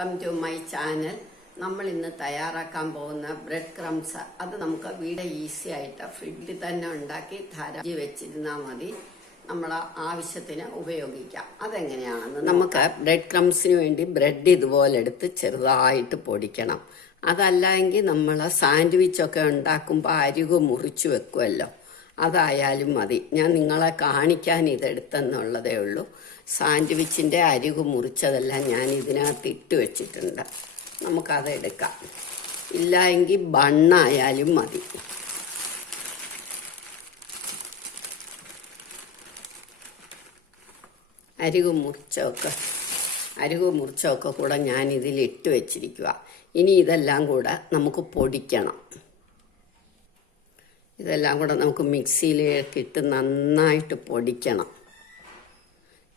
Welcome to my channel. നമ്മൾ ഇന്ന് തയ്യാറാക്കാൻ പോകുന്ന ബ്രെഡ് ക്രംസ്. അത് നമുക്ക് വീട് ഈസി ആയിട്ട് ഫ്രിഡ്ജിൽ തന്നെ ഉണ്ടാക്കി ധാരാളം വെച്ചിരുന്നാൽ മതി. നമ്മൾ ആവശ്യത്തിന് ഉപയോഗിക്കാം. അതെങ്ങനെയാണെന്ന് നമുക്ക് ബ്രെഡ് ക്രംസിന് വേണ്ടി ബ്രെഡ് ഇതുപോലെ എടുത്ത് ചെറുതായിട്ട് പൊടിക്കണം. അതല്ലെങ്കിൽ നമ്മൾ സാൻഡ്വിച്ചൊക്കെ ഉണ്ടാക്കുമ്പോൾ അരികു മുറിച്ച് വെക്കുമല്ലോ, അതായാലും മതി. ഞാൻ നിങ്ങളെ കാണിക്കാൻ ഇതെടുത്തെന്നുള്ളതേ ഉള്ളൂ. സാൻഡ്വിച്ചിൻ്റെ അരികു മുറിച്ചതെല്ലാം ഞാൻ ഇതിനകത്ത് ഇട്ട് വെച്ചിട്ടുണ്ട്. നമുക്കതെടുക്കാം. ഇല്ല എങ്കിൽ ബണ്ണായാലും മതി. അരികു മുറിച്ചൊക്കെ കൂടെ ഞാൻ ഇതിലിട്ട് വെച്ചിരിക്കുക. ഇനി ഇതെല്ലാം കൂടെ നമുക്ക് പൊടിക്കണം. ഇതെല്ലാം കൂടെ നമുക്ക് മിക്സിയിലേക്ക് ഇട്ട് നന്നായിട്ട് പൊടിക്കണം.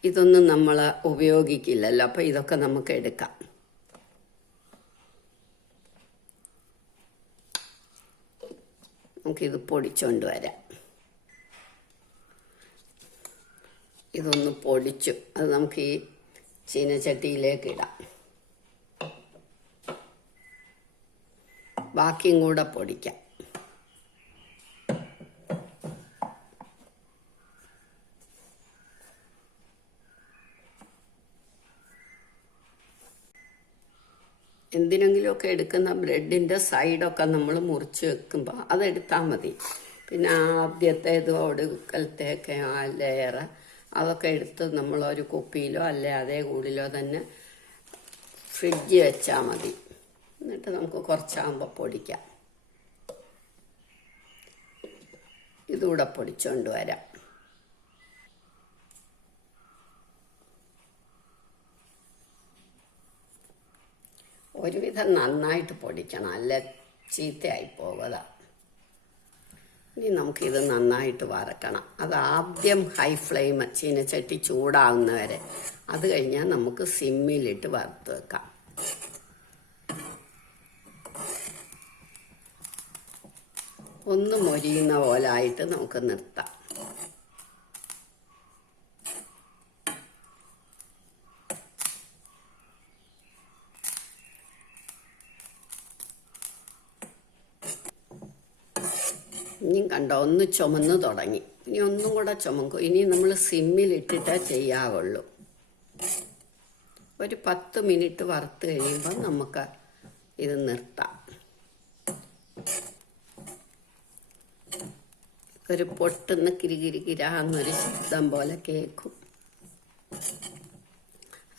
ഇതൊന്നും നമ്മൾ ഉപയോഗിക്കില്ലല്ലോ, അപ്പോൾ ഇതൊക്കെ നമുക്ക് എടുക്കാം. നമുക്കിത് പൊടിച്ചുകൊണ്ട് വരാം. ഇതൊന്ന് പൊടിച്ചു അത് നമുക്ക് ഈ ചീനച്ചട്ടിയിലേക്ക് ഇടാം. ബാക്കിയും കൂടെ പൊടിക്കാം. എന്തിനെങ്കിലുമൊക്കെ എടുക്കുന്ന ബ്രെഡിൻ്റെ സൈഡൊക്കെ നമ്മൾ മുറിച്ച് വെക്കുമ്പോൾ അതെടുത്താൽ മതി. പിന്നെ ആദ്യത്തേത് ഒടുക്കലത്തേക്ക് ആ ലെയർ അതൊക്കെ എടുത്ത് നമ്മളൊരു കുപ്പിയിലോ അല്ലെ അതേ കൂടിലോ തന്നെ ഫ്രിഡ്ജിൽ വെച്ചാൽ മതി. എന്നിട്ട് നമുക്ക് കുറച്ചാകുമ്പോൾ പൊടിക്കാം. ഇതുകൂടെ പൊടിച്ചുകൊണ്ട് വരാം. ഒരുവിധം നന്നായിട്ട് പൊടിക്കണം, അല്ല ചീത്തയായി പോകാതെ. ഇനി നമുക്കിത് നന്നായിട്ട് വറക്കണം. അത് ആദ്യം ഹൈ ഫ്ലെയിം ചീനച്ചട്ടി ചൂടാവുന്നവരെ, അത് കഴിഞ്ഞാൽ നമുക്ക് സിമ്മിലിട്ട് വറുത്ത് വെക്കാം. ഒന്ന് മൊരിയുന്ന പോലെ ആയിട്ട് നമുക്ക് നിർത്താം. ഇനിയും കണ്ടോ, ഒന്ന് ചുമന്ന് തുടങ്ങി. ഇനി ഒന്നും കൂടെ ചുമക്കും. ഇനി നമ്മൾ സിമ്മിലിട്ടിട്ടേ ചെയ്യാവുള്ളൂ. ഒരു 10 മിനിറ്റ് വറുത്ത് കഴിയുമ്പോൾ നമുക്ക് ഇത് നിർത്താം. ഒരു പൊട്ടുന്ന കിരികിരികിരാന്നൊരു ശബ്ദം പോലെ കേൾക്കും.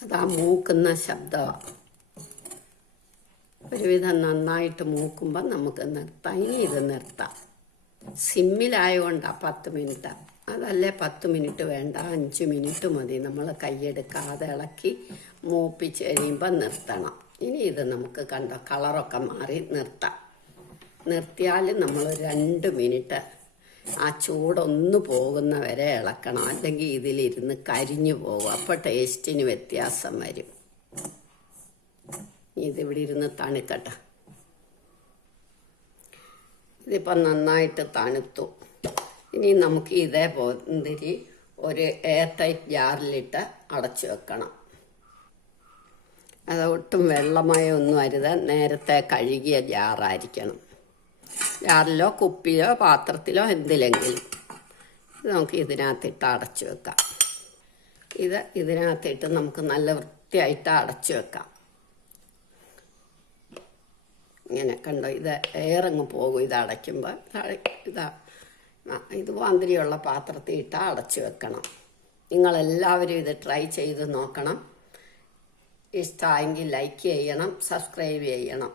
അതാ മൂക്കുന്ന ശബ്ദമാണ്. ഒരുവിധം നന്നായിട്ട് മൂക്കുമ്പോൾ നമുക്ക് നിർത്താം. ഇനി ഇത് നിർത്താം. സിമ്മിലായതുകൊണ്ടാണ് 10 മിനിറ്റ്. അതല്ലേ 10 മിനിറ്റ് വേണ്ട, 5 മിനിറ്റ് മതി. നമ്മൾ കൈയെടുക്കാതെ ഇളക്കി മൂപ്പിച്ച് കഴിയുമ്പോൾ നിർത്തണം. ഇനി ഇത് നമുക്ക് കണ്ടോ കളറൊക്കെ മാറി നിർത്താം. നിർത്തിയാൽ നമ്മൾ 2 മിനിറ്റ് ആ ചൂടൊന്ന് പോകുന്ന വരെ ഇളക്കണം. അല്ലെങ്കിൽ ഇതിലിരുന്ന് കരിഞ്ഞു പോകും. അപ്പോൾ ടേസ്റ്റിന് വ്യത്യാസം വരും. ഇതിവിടെ ഇരുന്ന് തണുക്കട്ടെ. ഇതിപ്പോൾ നന്നായിട്ട് തണുത്തു. ഇനി നമുക്ക് ഇതേപോലെ ഒരു എയർ ടൈറ്റ് ജാറിലിട്ട് അടച്ചു വെക്കണം. അത് ഒട്ടും വെള്ളമയമൊന്നും അരുത്. നേരത്തെ കഴുകിയ ജാറായിരിക്കണം. ജാറിലോ കുപ്പിയിലോ പാത്രത്തിലോ എന്തിലെങ്കിലും ഇത് നമുക്ക് ഇതിനകത്തിട്ട് അടച്ചു വെക്കാം. ഇതിനകത്തിട്ട് നമുക്ക് നല്ല വൃത്തിയായിട്ട് അടച്ചു വെക്കാം. ഇങ്ങനെ കണ്ടോ, ഇത് എയറങ്ങ് പോകും. ഇത് അടയ്ക്കുമ്പോൾ ഇത് മാതിരിയുള്ള പാത്രത്തിൽ ഇട്ട് അടച്ചു വെക്കണം. നിങ്ങളെല്ലാവരും ഇത് ട്രൈ ചെയ്ത് നോക്കണം. ഇഷ്ടമായെങ്കിൽ ലൈക്ക് ചെയ്യണം, സബ്സ്ക്രൈബ് ചെയ്യണം.